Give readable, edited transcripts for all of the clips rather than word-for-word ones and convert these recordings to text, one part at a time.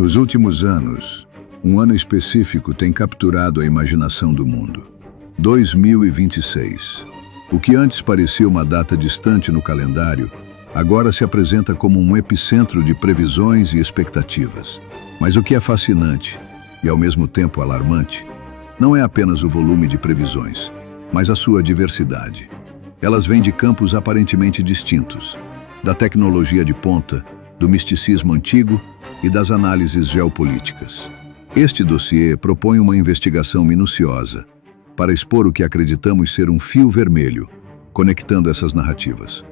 Nos últimos anos, um ano específico tem capturado a imaginação do mundo. 2026. O que antes parecia uma data distante no calendário, agora se apresenta como um epicentro de previsões e expectativas. Mas o que é fascinante, e ao mesmo tempo alarmante, não é apenas o volume de previsões, mas a sua diversidade. Elas vêm de campos aparentemente distintos, da tecnologia de ponta, do misticismo antigo e das análises geopolíticas. Este dossiê propõe uma investigação minuciosa para expor o que acreditamos ser um fio vermelho, conectando essas narrativas.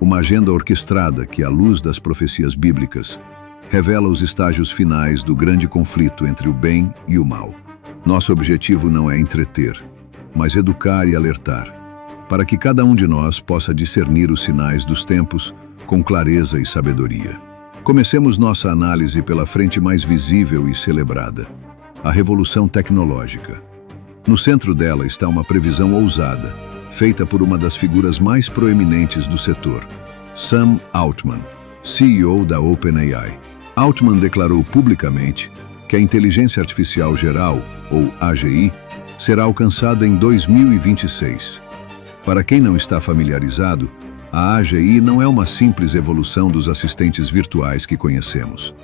Uma agenda orquestrada que, à luz das profecias bíblicas, revela os estágios finais do grande conflito entre o bem e o mal. Nosso objetivo não é entreter, mas educar e alertar, para que cada um de nós possa discernir os sinais dos tempos com clareza e sabedoria. Comecemos nossa análise pela frente mais visível e celebrada, a revolução tecnológica. No centro dela está uma previsão ousada, feita por uma das figuras mais proeminentes do setor, Sam Altman, CEO da OpenAI. Altman declarou publicamente que a inteligência artificial geral, ou AGI, será alcançada em 2026. Para quem não está familiarizado, a AGI não é uma simples evolução dos assistentes virtuais que conhecemos.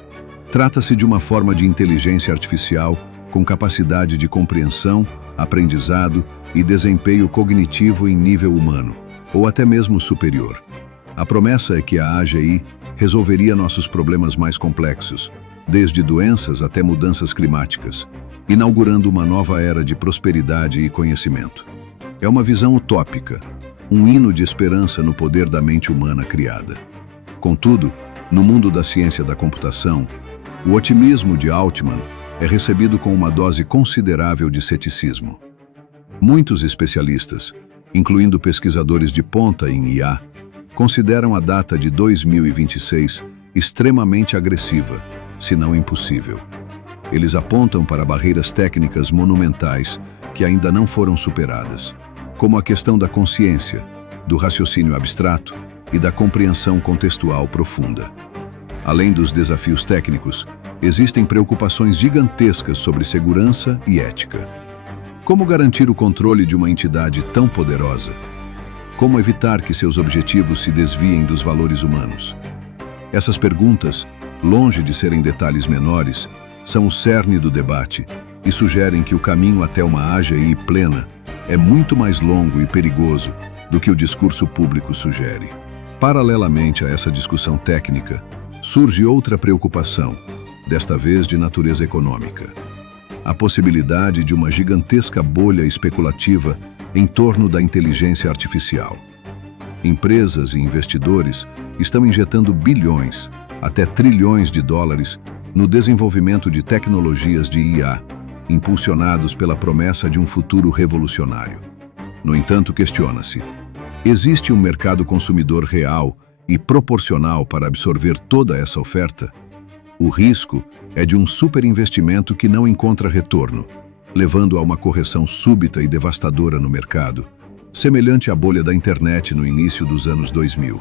Trata-se de uma forma de inteligência artificial com capacidade de compreensão, aprendizado e desempenho cognitivo em nível humano, ou até mesmo superior. A promessa é que a AGI resolveria nossos problemas mais complexos, desde doenças até mudanças climáticas, inaugurando uma nova era de prosperidade e conhecimento. É uma visão utópica, um hino de esperança no poder da mente humana criada. Contudo, no mundo da ciência da computação, o otimismo de Altman é recebido com uma dose considerável de ceticismo. Muitos especialistas, incluindo pesquisadores de ponta em IA, consideram a data de 2026 extremamente agressiva, se não impossível. Eles apontam para barreiras técnicas monumentais que ainda não foram superadas, como a questão da consciência, do raciocínio abstrato e da compreensão contextual profunda. Além dos desafios técnicos, existem preocupações gigantescas sobre segurança e ética. Como garantir o controle de uma entidade tão poderosa? Como evitar que seus objetivos se desviem dos valores humanos? Essas perguntas, longe de serem detalhes menores, são o cerne do debate e sugerem que o caminho até uma AGI plena é muito mais longo e perigoso do que o discurso público sugere. Paralelamente a essa discussão técnica, surge outra preocupação, desta vez de natureza econômica. A possibilidade de uma gigantesca bolha especulativa em torno da inteligência artificial. Empresas e investidores estão injetando bilhões, até trilhões de dólares no desenvolvimento de tecnologias de IA, impulsionados pela promessa de um futuro revolucionário. No entanto, questiona-se: existe um mercado consumidor real e proporcional para absorver toda essa oferta? O risco é de um superinvestimento que não encontra retorno, levando a uma correção súbita e devastadora no mercado, semelhante à bolha da internet no início dos anos 2000.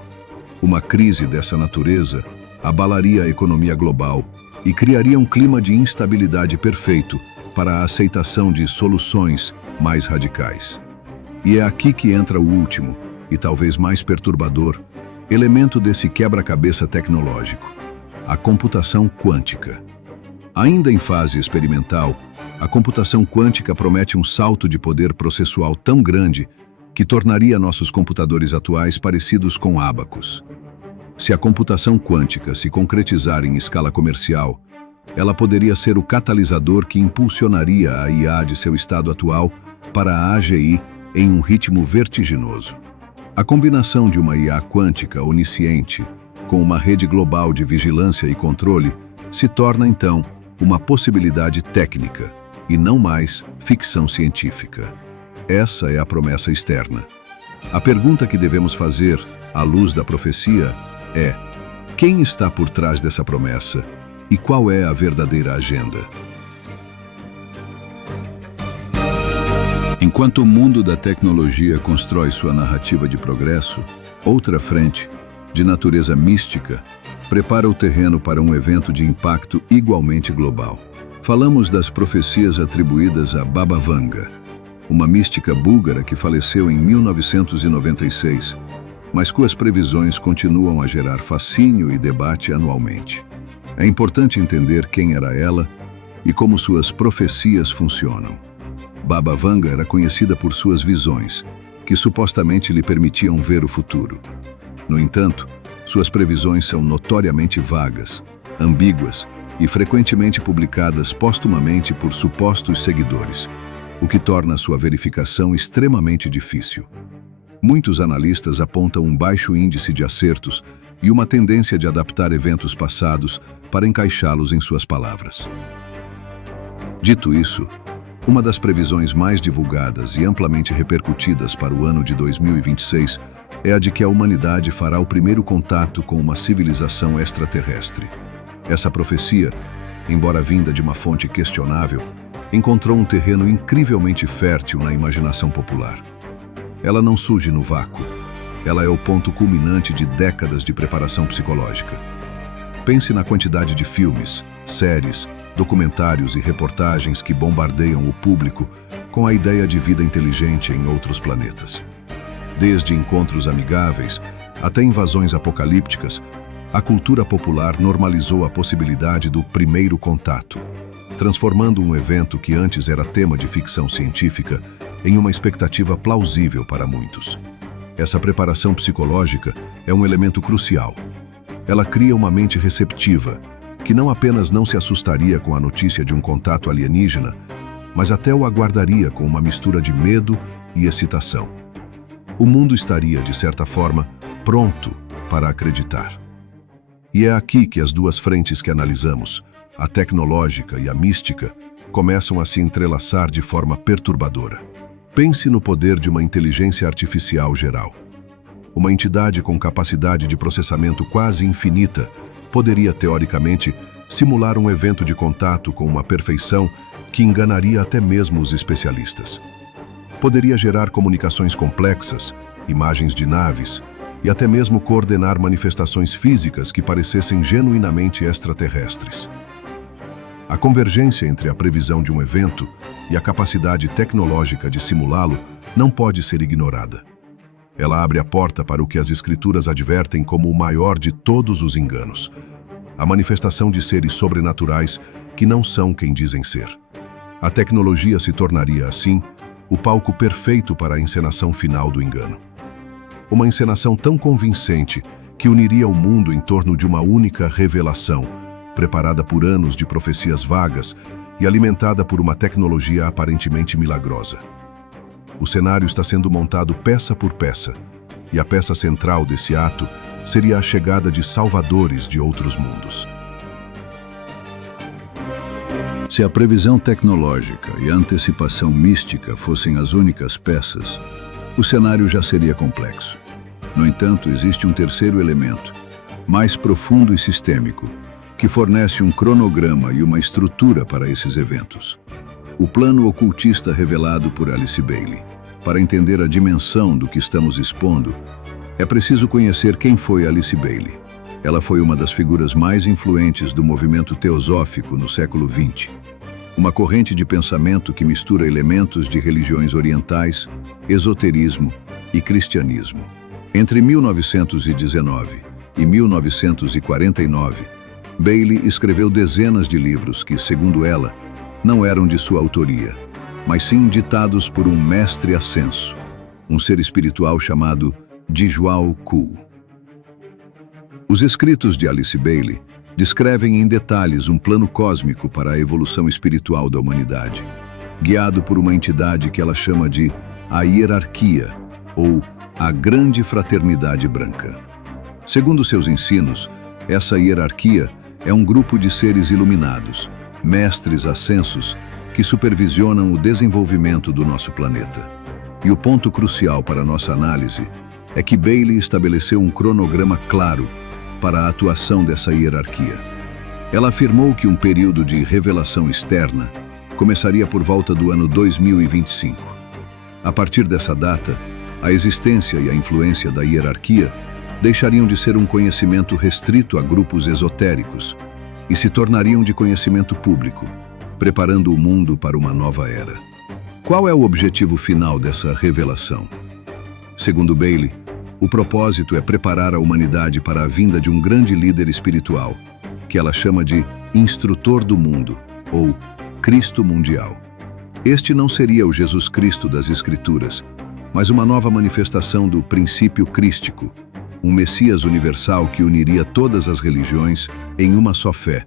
Uma crise dessa natureza abalaria a economia global e criaria um clima de instabilidade perfeito para a aceitação de soluções mais radicais. E é aqui que entra o último, e talvez mais perturbador, elemento desse quebra-cabeça tecnológico: a computação quântica. Ainda em fase experimental, a computação quântica promete um salto de poder processual tão grande que tornaria nossos computadores atuais parecidos com ábacos. Se a computação quântica se concretizar em escala comercial, ela poderia ser o catalisador que impulsionaria a IA de seu estado atual para a AGI em um ritmo vertiginoso. A combinação de uma IA quântica onisciente com uma rede global de vigilância e controle se torna, então, uma possibilidade técnica e não mais ficção científica. Essa é a promessa externa. A pergunta que devemos fazer, à luz da profecia, é: quem está por trás dessa promessa? E qual é a verdadeira agenda? Enquanto o mundo da tecnologia constrói sua narrativa de progresso, outra frente, de natureza mística, prepara o terreno para um evento de impacto igualmente global. Falamos das profecias atribuídas a Baba Vanga, uma mística búlgara que faleceu em 1996, mas cujas previsões continuam a gerar fascínio e debate anualmente. É importante entender quem era ela e como suas profecias funcionam. Baba Vanga era conhecida por suas visões, que supostamente lhe permitiam ver o futuro. No entanto, suas previsões são notoriamente vagas, ambíguas e frequentemente publicadas póstumamente por supostos seguidores, o que torna sua verificação extremamente difícil. Muitos analistas apontam um baixo índice de acertos e uma tendência de adaptar eventos passados para encaixá-los em suas palavras. Dito isso, uma das previsões mais divulgadas e amplamente repercutidas para o ano de 2026 é a de que a humanidade fará o primeiro contato com uma civilização extraterrestre. Essa profecia, embora vinda de uma fonte questionável, encontrou um terreno incrivelmente fértil na imaginação popular. Ela não surge no vácuo. Ela é o ponto culminante de décadas de preparação psicológica. Pense na quantidade de filmes, séries, documentários e reportagens que bombardeiam o público com a ideia de vida inteligente em outros planetas. Desde encontros amigáveis até invasões apocalípticas, a cultura popular normalizou a possibilidade do primeiro contato, transformando um evento que antes era tema de ficção científica em uma expectativa plausível para muitos. Essa preparação psicológica é um elemento crucial. Ela cria uma mente receptiva, que não apenas não se assustaria com a notícia de um contato alienígena, mas até o aguardaria com uma mistura de medo e excitação. O mundo estaria, de certa forma, pronto para acreditar. E é aqui que as duas frentes que analisamos, a tecnológica e a mística, começam a se entrelaçar de forma perturbadora. Pense no poder de uma inteligência artificial geral. Uma entidade com capacidade de processamento quase infinita poderia, teoricamente, simular um evento de contato com uma perfeição que enganaria até mesmo os especialistas. Poderia gerar comunicações complexas, imagens de naves e até mesmo coordenar manifestações físicas que parecessem genuinamente extraterrestres. A convergência entre a previsão de um evento e a capacidade tecnológica de simulá-lo não pode ser ignorada. Ela abre a porta para o que as escrituras advertem como o maior de todos os enganos: a manifestação de seres sobrenaturais que não são quem dizem ser. A tecnologia se tornaria, assim, o palco perfeito para a encenação final do engano. Uma encenação tão convincente que uniria o mundo em torno de uma única revelação, preparada por anos de profecias vagas e alimentada por uma tecnologia aparentemente milagrosa. O cenário está sendo montado peça por peça, e a peça central desse ato seria a chegada de salvadores de outros mundos. Se a previsão tecnológica e a antecipação mística fossem as únicas peças, o cenário já seria complexo. No entanto, existe um terceiro elemento, mais profundo e sistêmico, que fornece um cronograma e uma estrutura para esses eventos. O plano ocultista revelado por Alice Bailey. Para entender a dimensão do que estamos expondo, é preciso conhecer quem foi Alice Bailey. Ela foi uma das figuras mais influentes do movimento teosófico no século XX, uma corrente de pensamento que mistura elementos de religiões orientais, esoterismo e cristianismo. Entre 1919 e 1949, Bailey escreveu dezenas de livros que, segundo ela, não eram de sua autoria, mas sim ditados por um mestre ascenso, um ser espiritual chamado Djwhal Khul. Os escritos de Alice Bailey descrevem em detalhes um plano cósmico para a evolução espiritual da humanidade, guiado por uma entidade que ela chama de a Hierarquia, ou a Grande Fraternidade Branca. Segundo seus ensinos, essa hierarquia é um grupo de seres iluminados, mestres ascensos, que supervisionam o desenvolvimento do nosso planeta. E o ponto crucial para nossa análise é que Bailey estabeleceu um cronograma claro para a atuação dessa hierarquia. Ela afirmou que um período de revelação externa começaria por volta do ano 2025. A partir dessa data, a existência e a influência da hierarquia deixariam de ser um conhecimento restrito a grupos esotéricos e se tornariam de conhecimento público, preparando o mundo para uma nova era. Qual é o objetivo final dessa revelação? Segundo Bailey, o propósito é preparar a humanidade para a vinda de um grande líder espiritual, que ela chama de Instrutor do Mundo, ou Cristo Mundial. Este não seria o Jesus Cristo das Escrituras, mas uma nova manifestação do princípio crístico, um Messias universal que uniria todas as religiões em uma só fé,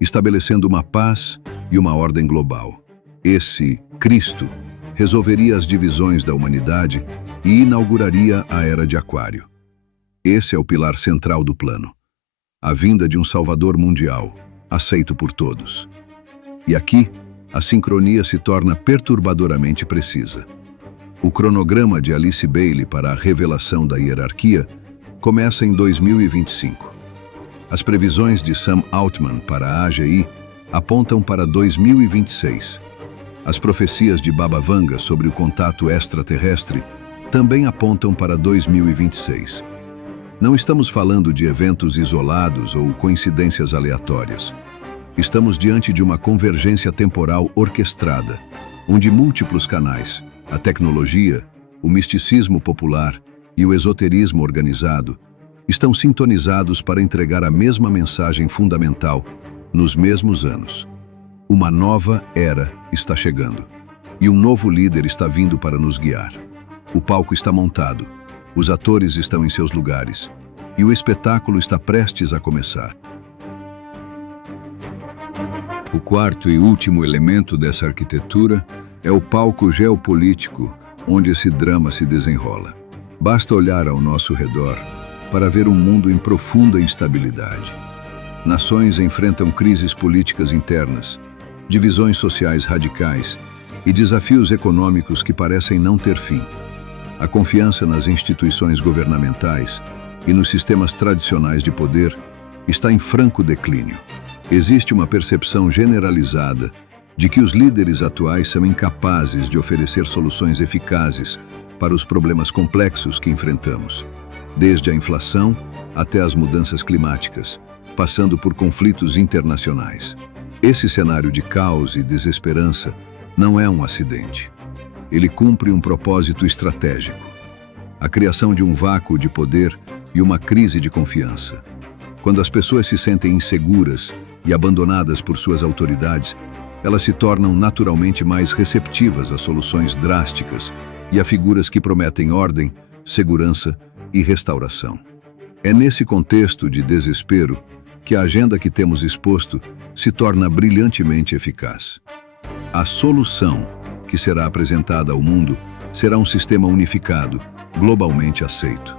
estabelecendo uma paz e uma ordem global. Esse Cristo resolveria as divisões da humanidade e inauguraria a Era de Aquário. Esse é o pilar central do plano, a vinda de um Salvador mundial, aceito por todos. E aqui, a sincronia se torna perturbadoramente precisa. O cronograma de Alice Bailey para a revelação da hierarquia começa em 2025. As previsões de Sam Altman para a AGI apontam para 2026. As profecias de Baba Vanga sobre o contato extraterrestre também apontam para 2026. Não estamos falando de eventos isolados ou coincidências aleatórias. Estamos diante de uma convergência temporal orquestrada, onde múltiplos canais, a tecnologia, o misticismo popular e o esoterismo organizado, estão sintonizados para entregar a mesma mensagem fundamental nos mesmos anos. Uma nova era está chegando, e um novo líder está vindo para nos guiar. O palco está montado, os atores estão em seus lugares, e o espetáculo está prestes a começar. O quarto e último elemento dessa arquitetura é o palco geopolítico, onde esse drama se desenrola. Basta olhar ao nosso redor para ver um mundo em profunda instabilidade. Nações enfrentam crises políticas internas, divisões sociais radicais e desafios econômicos que parecem não ter fim. A confiança nas instituições governamentais e nos sistemas tradicionais de poder está em franco declínio. Existe uma percepção generalizada de que os líderes atuais são incapazes de oferecer soluções eficazes para os problemas complexos que enfrentamos, desde a inflação até as mudanças climáticas, passando por conflitos internacionais. Esse cenário de caos e desesperança não é um acidente. Ele cumpre um propósito estratégico: a criação de um vácuo de poder e uma crise de confiança. Quando as pessoas se sentem inseguras e abandonadas por suas autoridades, elas se tornam naturalmente mais receptivas a soluções drásticas e a figuras que prometem ordem, segurança e restauração. É nesse contexto de desespero que a agenda que temos exposto se torna brilhantemente eficaz. A solução que será apresentada ao mundo será um sistema unificado, globalmente aceito.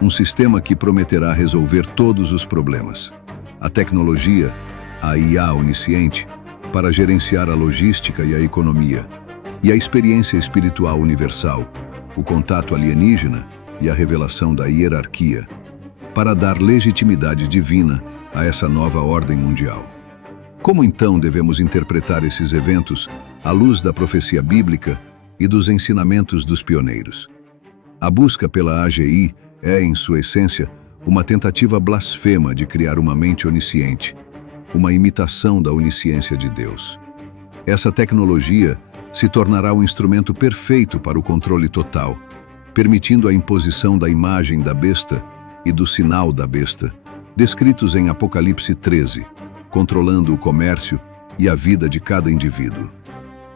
Um sistema que prometerá resolver todos os problemas. A tecnologia, a IA onisciente, para gerenciar a logística e a economia, e a experiência espiritual universal, o contato alienígena e a revelação da hierarquia, para dar legitimidade divina a essa nova ordem mundial. Como então devemos interpretar esses eventos à luz da profecia bíblica e dos ensinamentos dos pioneiros? A busca pela AGI é, em sua essência, uma tentativa blasfema de criar uma mente onisciente, uma imitação da onisciência de Deus. Essa tecnologia se tornará um instrumento perfeito para o controle total, permitindo a imposição da imagem da besta e do sinal da besta, descritos em Apocalipse 13, controlando o comércio e a vida de cada indivíduo.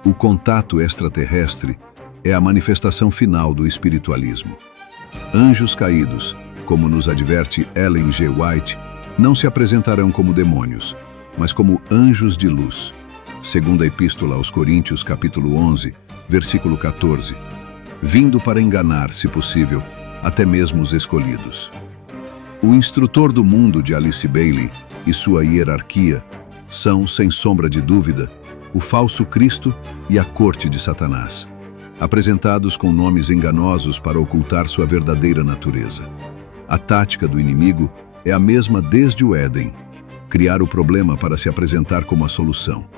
O contato extraterrestre é a manifestação final do espiritualismo. Anjos caídos, como nos adverte Ellen G. White, não se apresentarão como demônios, mas como anjos de luz. Segundo a Epístola aos Coríntios, capítulo 11, versículo 14, vindo para enganar, se possível, até mesmo os escolhidos. O Instrutor do Mundo de Alice Bailey e sua hierarquia são, sem sombra de dúvida, o falso Cristo e a corte de Satanás, apresentados com nomes enganosos para ocultar sua verdadeira natureza. A tática do inimigo é a mesma desde o Éden: criar o problema para se apresentar como a solução.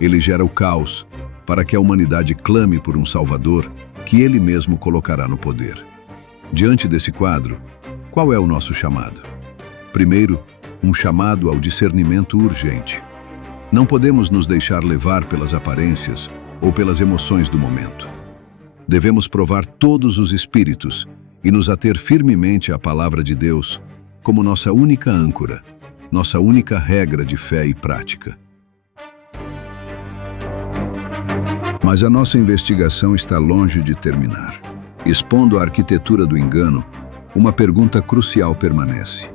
Ele gera o caos para que a humanidade clame por um Salvador que ele mesmo colocará no poder. Diante desse quadro, Qual é o nosso chamado? Primeiro, um chamado ao discernimento urgente. Não podemos nos deixar levar pelas aparências ou pelas emoções do momento. Devemos provar todos os espíritos e nos ater firmemente à palavra de Deus como nossa única âncora, nossa única regra de fé e prática. Mas a nossa investigação está longe de terminar. Expondo a arquitetura do engano, uma pergunta crucial permanece.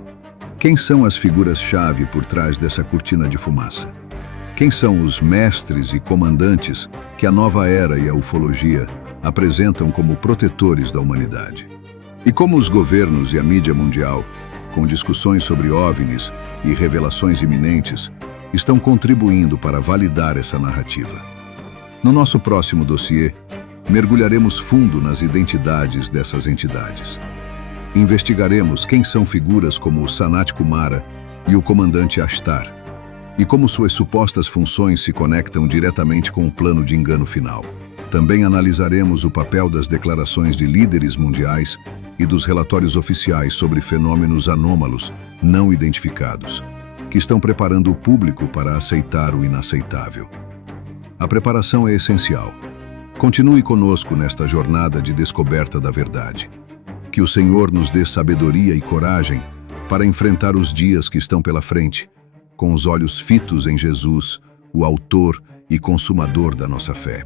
Quem são as figuras-chave por trás dessa cortina de fumaça? Quem são os mestres e comandantes que a nova era e a ufologia apresentam como protetores da humanidade? E como os governos e a mídia mundial, com discussões sobre OVNIs e revelações iminentes, estão contribuindo para validar essa narrativa? No nosso próximo dossiê, mergulharemos fundo nas identidades dessas entidades. Investigaremos quem são figuras como o Sanat Kumara e o comandante Ashtar, e como suas supostas funções se conectam diretamente com o plano de engano final. Também analisaremos o papel das declarações de líderes mundiais e dos relatórios oficiais sobre fenômenos anômalos não identificados, que estão preparando o público para aceitar o inaceitável. A preparação é essencial. Continue conosco nesta jornada de descoberta da verdade. Que o Senhor nos dê sabedoria e coragem para enfrentar os dias que estão pela frente, com os olhos fitos em Jesus, o autor e consumador da nossa fé.